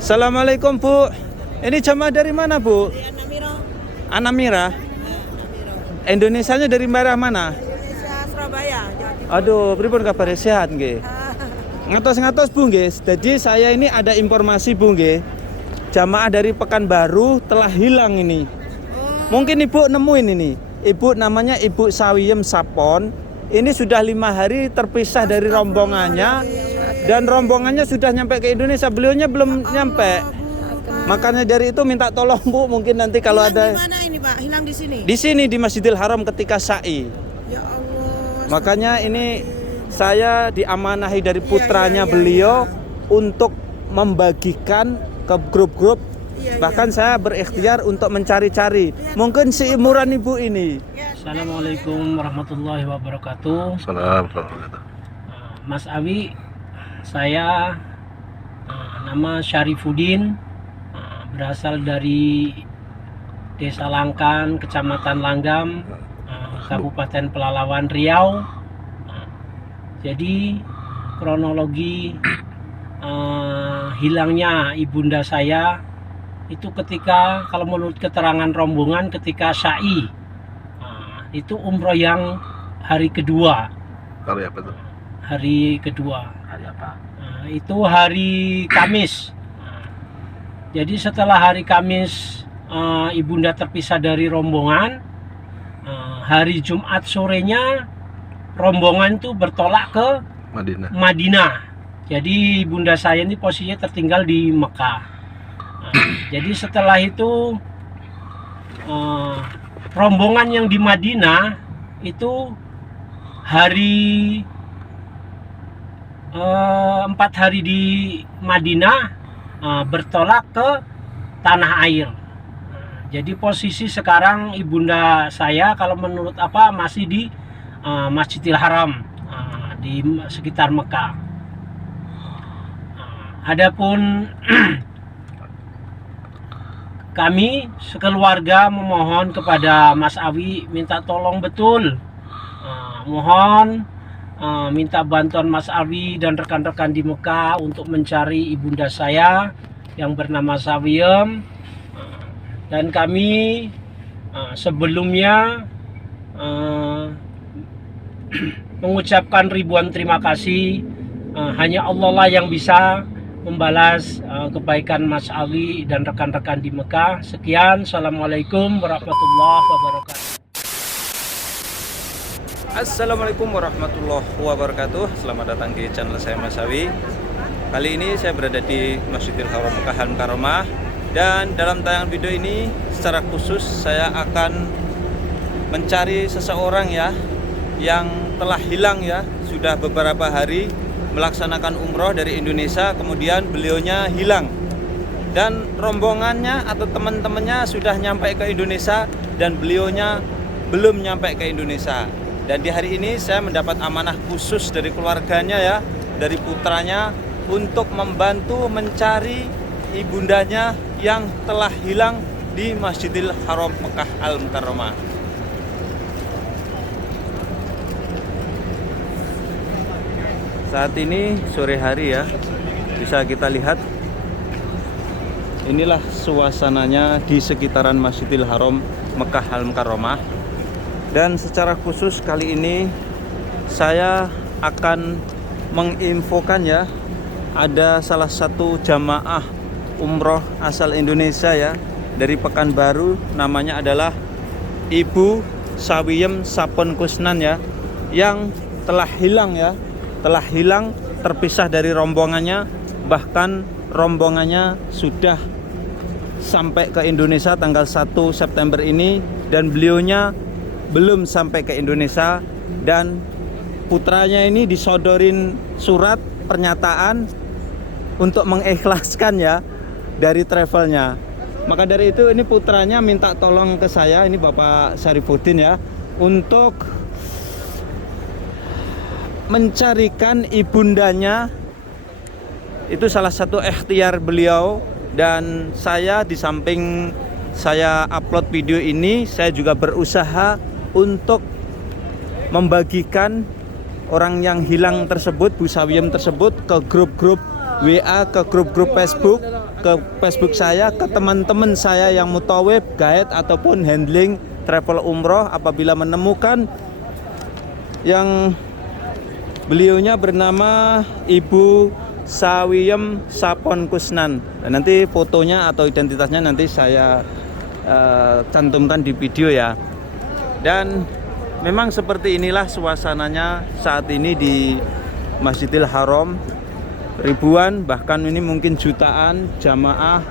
Assalamualaikum Bu. Ini jamaah dari mana Bu? Dari Anamiro. Anamira. Anamiro. Indonesianya dari daerah mana? Indonesia, Surabaya, Jawa Timur. Aduh, pripun kabar sehat nggih? Ngatos-ngatos Bu nggih. Jadi saya ini ada informasi Bu nggih. Jamaah dari Pekanbaru telah hilang ini. Mungkin Ibu nemuin ini. Ibu namanya Ibu Sawiem Sapon. Ini sudah 5 hari terpisah dari rombongannya. Dan rombongannya sudah nyampe ke Indonesia. Beliaunya belum nyampe. Makanya dari itu minta tolong Bu. Mungkin nanti kalau ada. Di mana ini Pak? Hilang di sini? Di sini di Masjidil Haram ketika sa'i. Ya Allah. Makanya ini saya diamanahi dari putranya beliau untuk membagikan ke grup-grup. Bahkan saya berikhtiar untuk mencari-cari. Mungkin seumuran Ibu ini. Assalamualaikum warahmatullahi wabarakatuh. Assalamualaikum. Mas Awi, saya nama Syarifuddin, berasal dari Desa Langkan, Kecamatan Langgam, Kabupaten Pelalawan, Riau. Jadi kronologi hilangnya ibunda saya itu ketika, kalau menurut keterangan rombongan, ketika sa'i. Itu umroh yang hari kedua. Hari apa tuh? Hari kedua. Hari apa? Itu hari Kamis. Jadi setelah hari Kamis ibunda terpisah dari rombongan, hari Jumat sorenya rombongan itu bertolak ke Madinah. Jadi ibunda saya ini posisinya tertinggal di Mekah. Jadi setelah itu rombongan yang di Madinah itu hari 4 hari di Madinah bertolak ke tanah air. Jadi posisi sekarang ibunda saya kalau menurut masih di Masjidil Haram di sekitar Mekah. Adapun kami sekeluarga memohon kepada Mas Awi, minta tolong betul, mohon minta bantuan Mas Awi dan rekan-rekan di Mekah untuk mencari ibunda saya yang bernama Sawiem. Dan kami sebelumnya mengucapkan ribuan terima kasih. Hanya Allah lah yang bisa membalas kebaikan Mas Awi dan rekan-rekan di Mekah. Sekian, Assalamualaikum warahmatullahi wabarakatuh. Assalamualaikum warahmatullahi wabarakatuh. Selamat datang di channel saya Mas Awi. Kali ini saya berada di Masjidil Haram Mekah Al Mukarramah. Dan dalam tayangan video ini secara khusus saya akan mencari seseorang ya yang telah hilang ya. Sudah beberapa hari melaksanakan umroh dari Indonesia, kemudian beliaunya hilang dan rombongannya atau teman-temannya sudah nyampe ke Indonesia dan beliaunya belum nyampe ke Indonesia. Dan di hari ini saya mendapat amanah khusus dari keluarganya ya, dari putranya, untuk membantu mencari ibundanya yang telah hilang di Masjidil Haram Mekah Al Mukarramah. Saat ini sore hari ya, bisa kita lihat inilah suasananya di sekitaran Masjidil Haram Mekah Al Mukarramah. Dan secara khusus kali ini saya akan menginfokan ya, ada salah satu jamaah umroh asal Indonesia ya, dari Pekanbaru, namanya adalah Ibu Sawiem Sapon Kusnan ya, yang telah hilang ya, telah hilang terpisah dari rombongannya. Bahkan rombongannya sudah sampai ke Indonesia tanggal 1 September ini dan beliaunya belum sampai ke Indonesia. Dan putranya ini disodorin surat pernyataan untuk mengikhlaskan ya dari travelnya. Maka dari itu ini putranya minta tolong ke saya, ini Bapak Syarifuddin ya, untuk mencarikan ibundanya. Itu salah satu ikhtiar beliau. Dan saya di samping saya upload video ini, saya juga berusaha untuk membagikan orang yang hilang tersebut, Bu Sawiem tersebut, ke grup-grup WA, ke grup-grup Facebook, ke Facebook saya, ke teman-teman saya yang mutawif, guide ataupun handling travel umroh apabila menemukan yang beliaunya bernama Ibu Sawiyem Sapon Kusnan. Dan nanti fotonya atau identitasnya nanti saya cantumkan di video ya. Dan memang seperti inilah suasananya saat ini di Masjidil Haram. Ribuan, bahkan ini mungkin jutaan jamaah,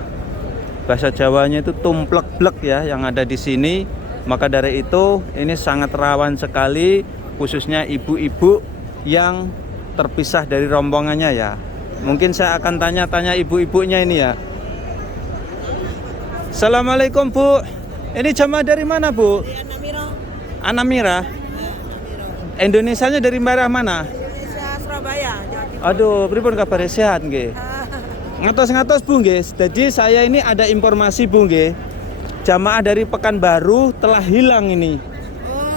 bahasa Jawanya itu tumplek-blek ya, yang ada di sini. Maka dari itu ini sangat rawan sekali, khususnya ibu-ibu yang terpisah dari rombongannya ya. Mungkin saya akan tanya-tanya ibu-ibunya ini ya. Assalamualaikum Bu. Ini jamaah dari mana Bu? Anamiro. Anamira. Anamiro. Indonesianya dari daerah mana? Indonesia Surabaya, Jawa Timur. Aduh, pripun kabar sehat nggih? Ngatos-ngatos Bu nggih. Jadi saya ini ada informasi Bu nggih. Jamaah dari Pekanbaru telah hilang ini.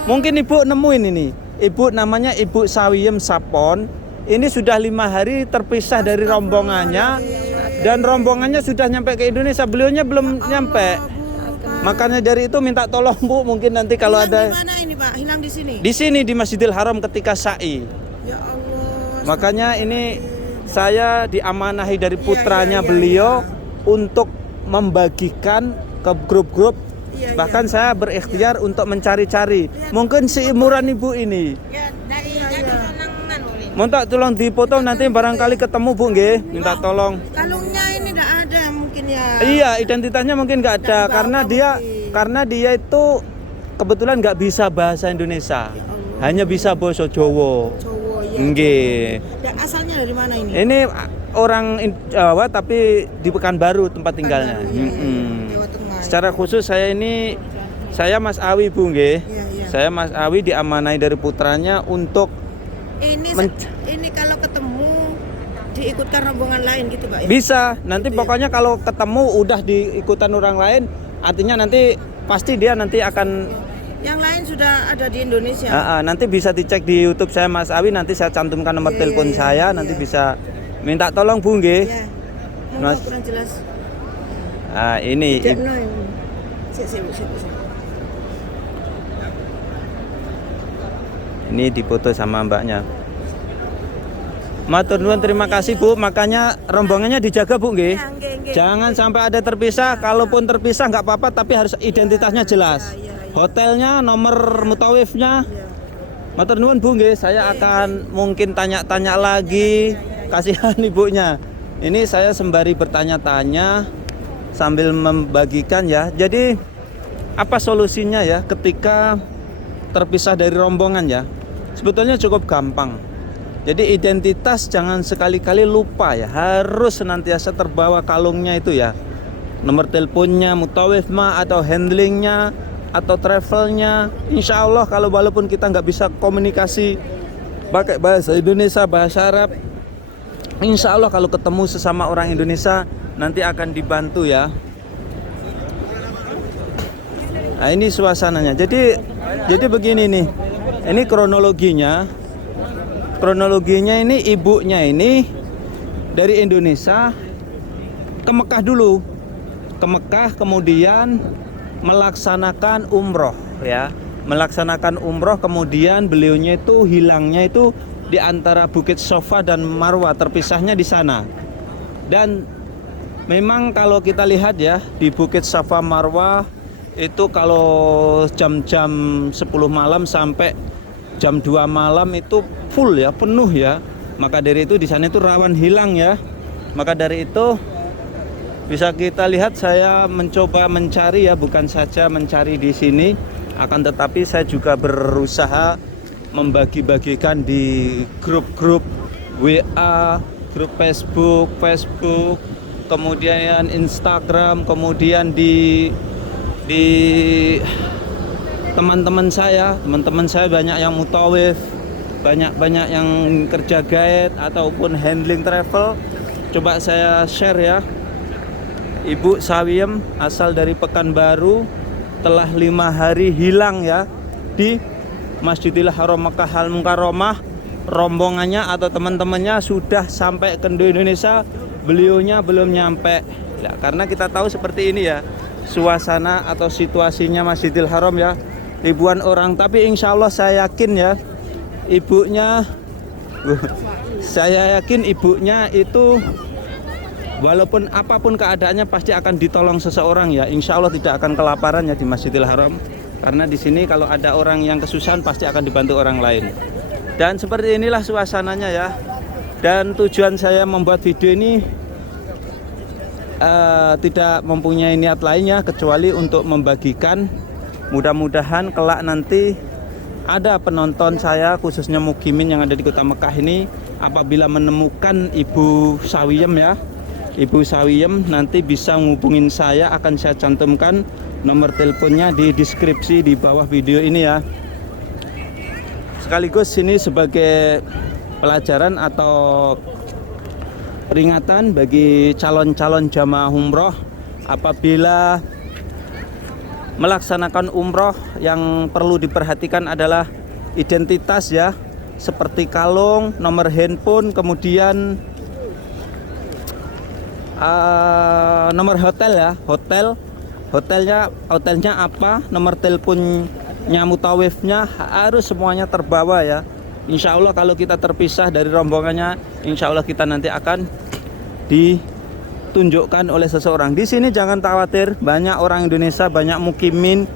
Mungkin Ibu nemuin ini. Ibu namanya Ibu Sawiyem Sapon. Ini sudah 5 hari terpisah dari rombongannya dan rombongannya sudah nyampe ke Indonesia. Beliaunya belum nyampe. Makanya dari itu minta tolong Bu, mungkin nanti kalau Hilang ada di mana ini Pak? Hilang di sini? di sini di Masjidil Haram ketika sa'i. Ya Allah. Makanya ini saya diamanahi dari putranya iya, beliau untuk membagikan ke grup-grup. Iya, Bahkan saya berikhtiar untuk mencari-cari. Mungkin seumuran ibu ini. Ya, dari Sonangan boleh. Minta tolong dipoto nanti barangkali ketemu Bu nggih. Minta tolong. Kalungnya ini enggak ada mungkin ya. Iya, identitasnya mungkin nggak ada dibawa karena dia itu kebetulan nggak bisa bahasa Indonesia. Hanya bisa bahasa Jawa. Cowok ya. Nggih. Dan asalnya dari mana ini? Ini orang Jawa tapi di Pekanbaru tempat tinggalnya. Pekanbaru, iya. Jawa Tengah. Secara khusus saya Mas Awi Bu nggih. Iya, iya. Saya Mas Awi diamanai dari putranya untuk Ini kalau ketemu diikutkan rombongan lain gitu Pak ya? bisa. Nanti Gitu ya. pokoknya kalau ketemu udah diikutan orang lain, artinya nanti pasti dia nanti akan Yang lain sudah ada di Indonesia. nanti bisa dicek di YouTube saya Mas Awi, nanti saya cantumkan nomor Iya, telepon iya, saya, iya. nanti bisa minta tolong Bu nggih. Ya. Mas. Kurang jelas. Ini Tidak nah. Sip. ini dipoto sama mbaknya. Matur nuwun, terima kasih Bu. Makanya rombongannya dijaga Bu nggih. Ya, nggih. Jangan sampai ada terpisah. Kalaupun terpisah nggak apa-apa, tapi harus identitasnya jelas. Iya. Hotelnya, nomor mutawifnya. Matur nuwun Bu nggih. Saya akan mungkin tanya-tanya lagi. Kasihan ibunya. Ini saya sembari bertanya-tanya sambil membagikan ya. Jadi apa solusinya ya ketika terpisah dari rombongan ya? Sebetulnya cukup gampang. Jadi identitas jangan sekali-kali lupa ya. Harus senantiasa terbawa kalungnya itu ya. Nomor teleponnya, mutawifnya atau handlingnya atau travelnya. Insya Allah kalau walaupun kita nggak bisa komunikasi pakai bahasa Indonesia, bahasa Arab, insya Allah kalau ketemu sesama orang Indonesia nanti akan dibantu ya. Nah ini suasananya. Jadi begini nih. Ini kronologinya ini ibunya ini dari Indonesia ke Mekah dulu. Ke Mekah kemudian melaksanakan umroh ya. Melaksanakan umroh kemudian beliaunya itu hilangnya itu di antara Bukit Sofa dan Marwah, terpisahnya di sana. Dan memang kalau kita lihat ya di Bukit Safa Marwah itu kalau jam-jam 10 malam sampai jam 2 malam itu full ya, penuh ya. Maka dari itu di sana itu rawan hilang ya. Maka dari itu bisa kita lihat saya mencoba mencari ya, bukan saja mencari di sini, akan tetapi saya juga berusaha membagi-bagikan di grup-grup WA, grup Facebook, kemudian Instagram, kemudian di teman-teman saya banyak yang mutawif, banyak yang kerja guide ataupun handling travel. Coba saya share ya. Ibu Sawiyem asal dari Pekanbaru telah 5 hari hilang ya di Masjidil Haram Makkah Al Mukarramah. Rombongannya atau teman-temannya sudah sampai ke Indonesia, beliaunya belum nyampe. Ya, karena kita tahu seperti ini ya, suasana atau situasinya Masjidil Haram ya, ribuan orang. Tapi insya Allah saya yakin ya, ibunya saya yakin ibunya itu walaupun apapun keadaannya pasti akan ditolong seseorang ya. Insya Allah tidak akan kelaparan ya di Masjidil Haram. Karena di sini kalau ada orang yang kesusahan pasti akan dibantu orang lain. Dan seperti inilah suasananya ya. Dan tujuan saya membuat video ini tidak mempunyai niat lainnya kecuali untuk membagikan. Mudah-mudahan kelak nanti ada penonton saya khususnya Mukimin yang ada di kota Mekah ini apabila menemukan Ibu Sawiyem ya, Ibu Sawiyem nanti bisa menghubungin saya, akan saya cantumkan nomor teleponnya di deskripsi di bawah video ini ya. Sekaligus ini sebagai pelajaran atau peringatan bagi calon-calon jamaah umroh apabila melaksanakan umroh. Yang perlu diperhatikan adalah identitas ya, seperti kalung, nomor handphone, kemudian nomor hotel ya, hotelnya apa, nomor teleponnya mutawifnya harus semuanya terbawa ya. Insya Allah kalau kita terpisah dari rombongannya, insya Allah kita nanti akan ditunjukkan oleh seseorang. Di sini jangan khawatir, banyak orang Indonesia, banyak mukimin,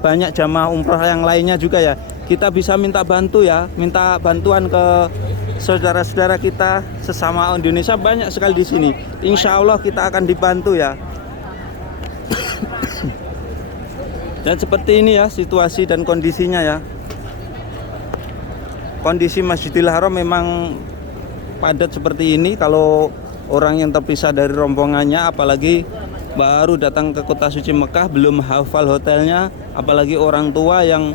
banyak jamaah umroh yang lainnya juga ya. Kita bisa minta bantu ya, minta bantuan ke saudara-saudara kita sesama Indonesia, banyak sekali di sini. Insya Allah kita akan dibantu ya. Dan seperti ini ya situasi dan kondisinya ya. Kondisi Masjidil Haram memang padat seperti ini kalau orang yang terpisah dari rombongannya, apalagi baru datang ke kota suci Mekah, belum hafal hotelnya, apalagi orang tua yang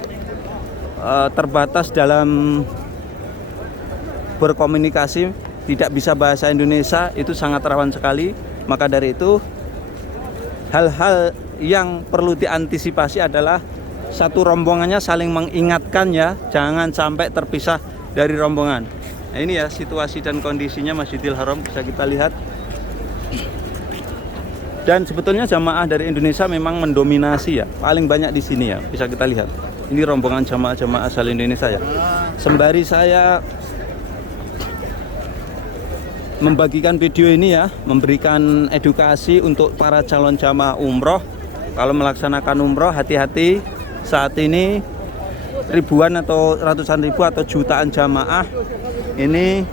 terbatas dalam berkomunikasi, tidak bisa bahasa Indonesia, itu sangat rawan sekali. Maka dari itu hal-hal yang perlu diantisipasi adalah satu rombongannya saling mengingatkan ya, jangan sampai terpisah dari rombongan. Nah ini ya situasi dan kondisinya Masjidil Haram bisa kita lihat. Dan sebetulnya jamaah dari Indonesia memang mendominasi ya, paling banyak di sini ya, bisa kita lihat. Ini rombongan jamaah-jamaah asal Indonesia ya. Sembari saya membagikan video ini ya, memberikan edukasi untuk para calon jamaah umroh. Kalau melaksanakan umroh hati-hati. Saat ini ribuan atau ratusan ribu atau jutaan jamaah ini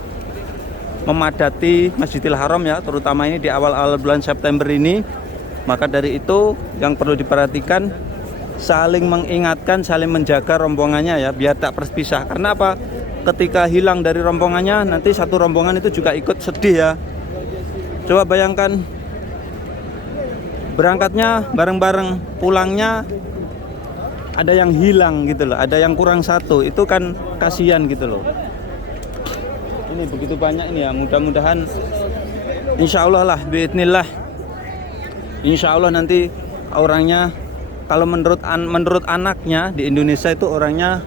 memadati Masjidil Haram ya, terutama ini di awal-awal bulan September ini. Maka dari itu yang perlu diperhatikan, saling mengingatkan, saling menjaga rombongannya ya, biar tak terpisah. Karena apa? Ketika hilang dari rombongannya, nanti satu rombongan itu juga ikut sedih ya. Coba bayangkan, berangkatnya bareng-bareng, pulangnya ada yang hilang gitu loh, ada yang kurang satu, itu kan kasihan gitu loh. Ini begitu banyak ini ya, mudah-mudahan insya Allah lah, biidznillah, insya Allah nanti orangnya, kalau menurut anaknya di Indonesia itu orangnya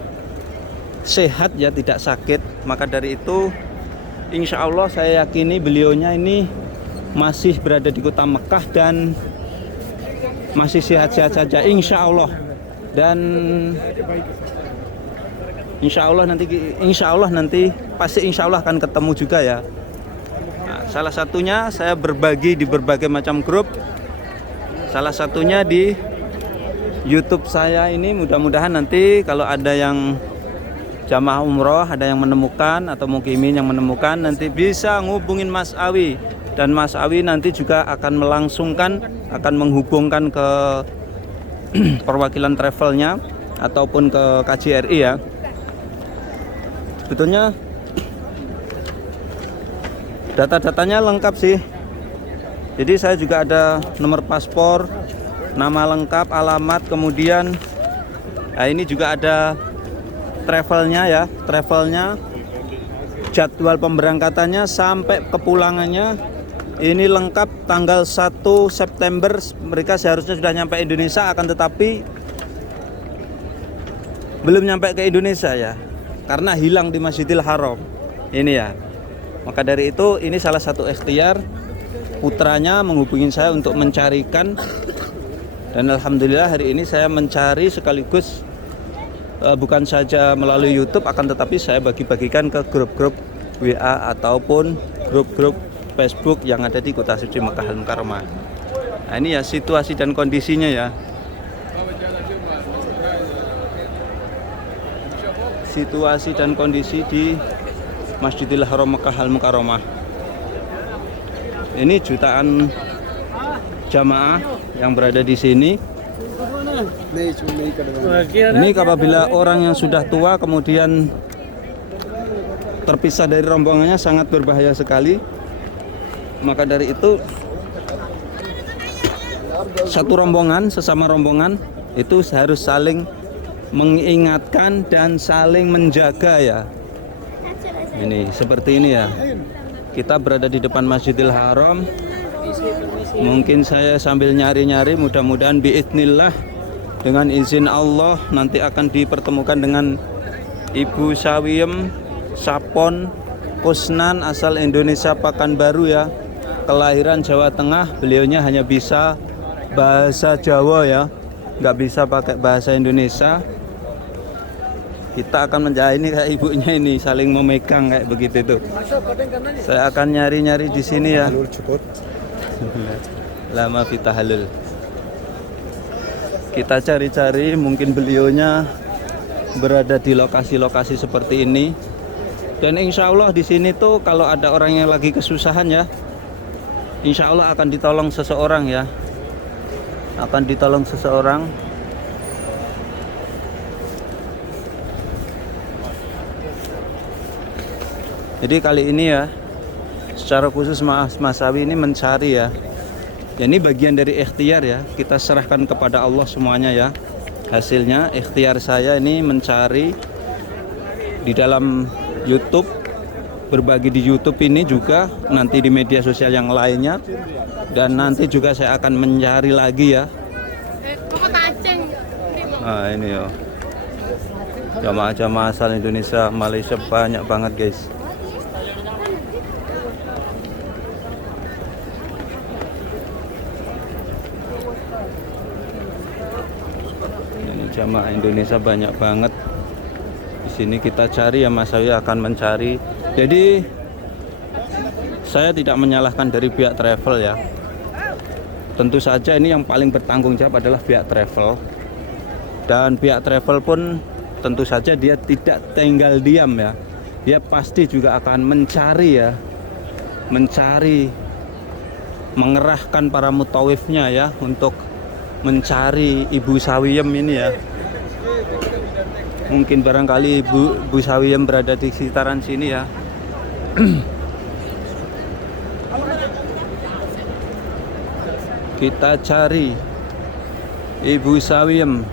sehat ya, tidak sakit. Maka dari itu insya Allah saya yakini beliaunya ini masih berada di kota Mekah dan masih sehat-sehat saja insya Allah. Dan insya Allah nanti pasti insya Allah akan ketemu juga ya. Nah, salah satunya saya berbagi di berbagai macam grup, salah satunya di YouTube saya ini. Mudah-mudahan nanti kalau ada yang jamaah umroh, ada yang menemukan atau mukimin yang menemukan, nanti bisa ngubungin Mas Awi, dan Mas Awi nanti juga akan akan menghubungkan ke perwakilan travelnya ataupun ke KJRI ya. Sebetulnya data-datanya lengkap sih. Jadi saya juga ada nomor paspor, nama lengkap, alamat, kemudian nah ini juga ada travelnya ya, jadwal pemberangkatannya sampai kepulangannya. Ini lengkap, tanggal 1 September mereka seharusnya sudah nyampe Indonesia, akan tetapi belum nyampe ke Indonesia ya, karena hilang di Masjidil Haram ini ya. Maka dari itu ini salah satu ikhtiar putranya menghubungi saya untuk mencarikan, dan alhamdulillah hari ini saya mencari sekaligus bukan saja melalui YouTube, akan tetapi saya bagi-bagikan ke grup-grup WA ataupun grup-grup Facebook yang ada di Kota Suci Mekah Al Mukarramah. Nah, ini ya situasi dan kondisinya ya. Situasi dan kondisi di Masjidil Haram Mekah Al Mukarramah. Ini jutaan jamaah yang berada di sini. Ini apabila orang yang sudah tua kemudian terpisah dari rombongannya sangat berbahaya sekali. Maka dari itu satu rombongan, sesama rombongan itu harus saling mengingatkan dan saling menjaga ya. Ini seperti ini ya. Kita berada di depan Masjidil Haram. Mungkin saya sambil nyari-nyari, mudah-mudahan biiznillah dengan izin Allah nanti akan dipertemukan dengan Ibu Sawiem Sapon Kusnan asal Indonesia Pekanbaru ya. Kelahiran Jawa Tengah, beliaunya hanya bisa bahasa Jawa ya, nggak bisa pakai bahasa Indonesia. Kita akan menjahit ini kayak ibunya ini, saling memegang kayak begitu tuh. Saya akan nyari-nyari di sini ya. Lama kita halul. Kita cari-cari, mungkin beliaunya berada di lokasi-lokasi seperti ini. Dan insya Allah di sini tuh kalau ada orang yang lagi kesusahan ya, insya Allah akan ditolong seseorang ya. Akan ditolong seseorang. Jadi kali ini ya, secara khusus Mas Awi ini mencari ya. Ya ini bagian dari ikhtiar ya. Kita serahkan kepada Allah semuanya ya. Hasilnya ikhtiar saya ini mencari di dalam YouTube, berbagi di YouTube ini juga, nanti di media sosial yang lainnya, dan nanti juga saya akan mencari lagi ya. Nah ini ya, jamaah-jamaah asal Indonesia, Malaysia banyak banget guys. Ini jamaah Indonesia banyak banget. Di sini kita cari ya, Mas Awi akan mencari. Jadi saya tidak menyalahkan dari pihak travel ya. Tentu saja ini yang paling bertanggung jawab adalah pihak travel. Dan pihak travel pun tentu saja dia tidak tinggal diam ya. Dia pasti juga akan mencari ya. Mencari, mengerahkan para mutawifnya ya untuk mencari Ibu Sawiem ini ya. Mungkin barangkali Ibu Sawiem berada di sekitaran sini ya. Kita cari Ibu Sawiem.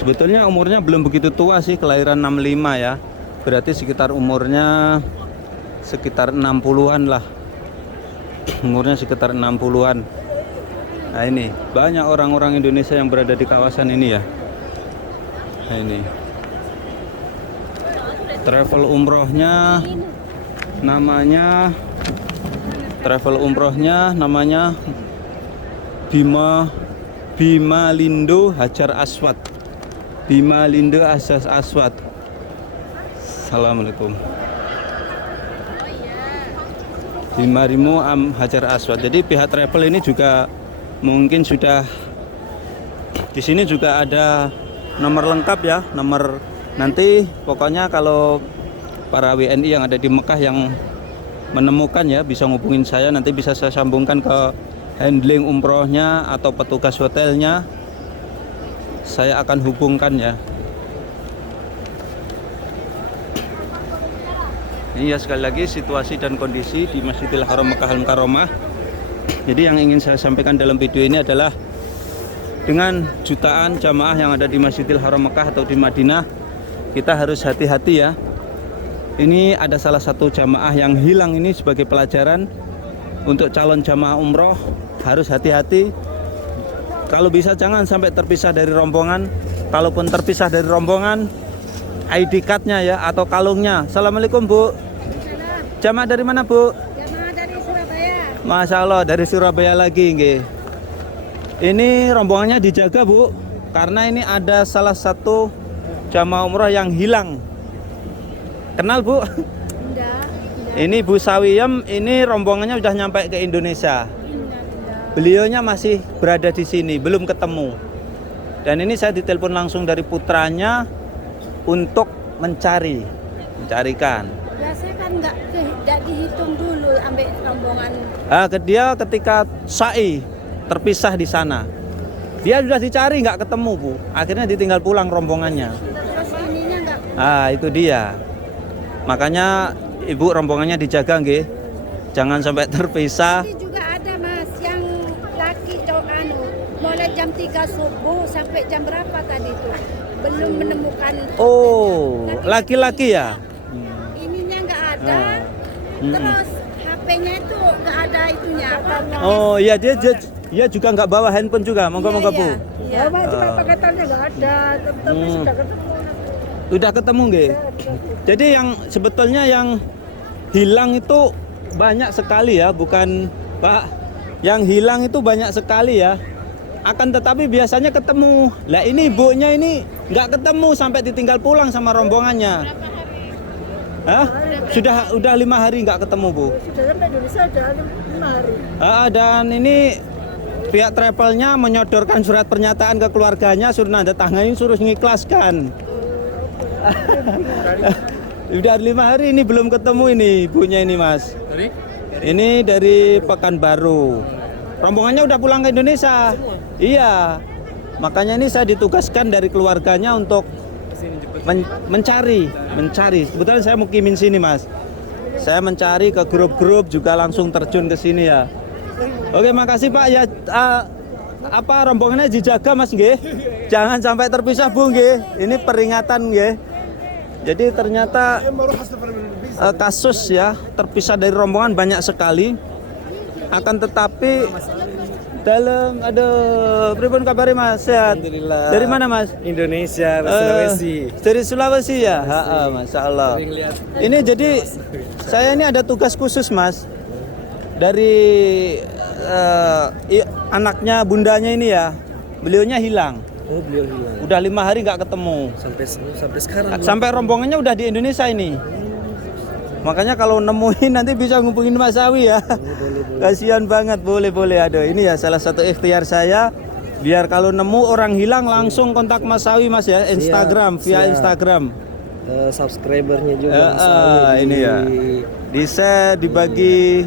Sebetulnya umurnya belum begitu tua sih, kelahiran 65 ya. Berarti sekitar umurnya sekitar 60-an lah. Umurnya sekitar 60-an. Nah ini banyak orang-orang Indonesia yang berada di kawasan ini ya. Nah ini travel umrohnya namanya Bima Lindo Hajar Aswad. Bima Lindo Hajar Aswad. Assalamualaikum. Bima Lindo Hajar Aswad. Jadi pihak travel ini juga mungkin sudah di sini juga ada nomor lengkap ya, nomor nanti pokoknya kalau para WNI yang ada di Mekah yang menemukan ya bisa ngubungin saya, nanti bisa saya sambungkan ke handling umrohnya atau petugas hotelnya, saya akan hubungkan ya. Ini ya sekali lagi situasi dan kondisi di Masjidil Haram Mekah Al Mukarramah. Jadi yang ingin saya sampaikan dalam video ini adalah dengan jutaan jamaah yang ada di Masjidil Haram Mekah atau di Madinah, kita harus hati-hati ya. Ini ada salah satu jamaah yang hilang, ini sebagai pelajaran untuk calon jamaah umroh, harus hati-hati. Kalau bisa jangan sampai terpisah dari rombongan. Kalaupun terpisah dari rombongan, ID card-nya ya atau kalungnya. Assalamualaikum Bu. Jamaah dari mana Bu? Jamaah dari Surabaya. Masya Allah dari Surabaya lagi nggih. Ini rombongannya dijaga Bu, karena ini ada salah satu jamaah umroh yang hilang. Kenal Bu? Enggak. Ini Bu Sawiyem, ini rombongannya udah nyampe ke Indonesia. Beliaunya masih berada di sini, belum ketemu. Dan ini saya ditelepon langsung dari putranya untuk mencarikan. Biasanya kan enggak dihitung dulu ambil rombongan. Dia ketika sa'i terpisah di sana. Dia sudah dicari nggak ketemu Bu. Akhirnya ditinggal pulang rombongannya. Terus ininya enggak. Itu dia. Makanya Ibu rombongannya dijaga nggih. Jangan sampai terpisah. Tadi juga ada Mas yang laki mulai jam 3 subuh sampai jam berapa tadi itu? Belum menemukan. Oh, laki-laki ya? Ininya enggak ada. Terus HP-nya itu enggak ada itunya. Oh iya, dia juga nggak bawa handphone juga. Monggo-monggo Bu. Iya. Cuma paketannya enggak ada, tapi sudah ketemu. Udah ketemu nggih? Jadi yang sebetulnya yang hilang itu banyak sekali ya, bukan Pak. Yang hilang itu banyak sekali ya. Akan tetapi biasanya ketemu. Lah ini ibunya ini nggak ketemu sampai ditinggal pulang sama rombongannya. Hah? Udah 5 hari nggak ketemu Bu. Sudah sampai Indonesia udah 5 hari. Dan ini pihak travelnya menyodorkan surat pernyataan ke keluarganya, suruh nanda tanganin, suruh ngikhlaskan. Udah 5 hari ini belum ketemu ini ibunya ini Mas. Ini dari Pekanbaru. Rombongannya udah pulang ke Indonesia. Iya. Makanya ini saya ditugaskan dari keluarganya untuk mencari. Kebetulan saya mukimin sini Mas. Saya mencari ke grup-grup juga langsung terjun ke sini ya. Oke, makasih Pak ya. Rombongannya dijaga Mas nggih. Jangan sampai terpisah Bu nggih. Ini peringatan nggih. Jadi ternyata kasus ya terpisah dari rombongan banyak sekali. Akan tetapi pripun kabare Mas? Sehat? Alhamdulillah. Dari mana Mas? Indonesia, Sulawesi. Dari Sulawesi ya? Masya Allah. Ini jadi saya ini ada tugas khusus Mas. Dari anaknya bundanya ini ya. Beliaunya hilang. Oh, beliau hilang. Udah 5 hari nggak ketemu. Sampai sekarang. Sampai rombongannya udah di Indonesia ini. Makanya kalau nemuin nanti bisa ngumpulin Mas Sawi ya. Kasihan banget, boleh. Aduh, ini ya salah satu ikhtiar saya. Biar kalau nemu orang hilang langsung kontak Mas Sawi Mas ya, Instagram, via Instagram. Subscribernya juga Mas Sawi. Ini ya. Di-share, dibagi.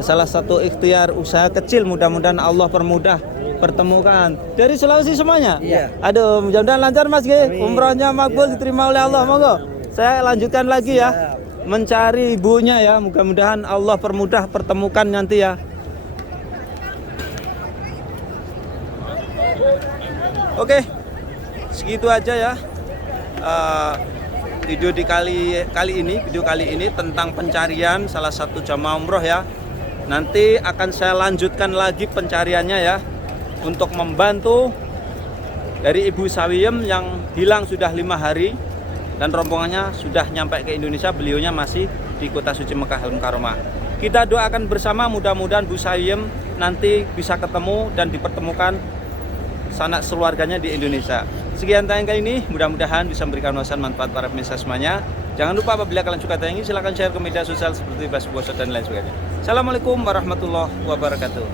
Salah satu ikhtiar usaha kecil, mudah-mudahan Allah permudah pertemukan. Dari Sulawesi semuanya? Iya. Aduh, mudah-mudahan lancar Mas nggih. Umrohnya makbul diterima oleh Allah. Monggo. Saya lanjutkan lagi ya. Mencari ibunya ya. Mudah-mudahan Allah permudah pertemukan nanti ya. Oke. Segitu aja ya. Video kali ini tentang pencarian salah satu jamaah umroh ya. Nanti akan saya lanjutkan lagi pencariannya ya, untuk membantu dari Ibu Sawiyem yang hilang sudah 5 hari dan rombongannya sudah nyampe ke Indonesia. Beliaunya masih di kota suci Mekah Al-Mukarramah. Kita doakan bersama mudah-mudahan Bu Sawiyem nanti bisa ketemu dan dipertemukan sanak keluarganya di Indonesia. Sekian tayangan kali ini, mudah-mudahan bisa memberikan wawasan manfaat para pemirsa semuanya. Jangan lupa apabila kalian suka tayangan ini, silahkan share ke media sosial seperti Facebook dan lain sebagainya. Assalamualaikum warahmatullahi wabarakatuh.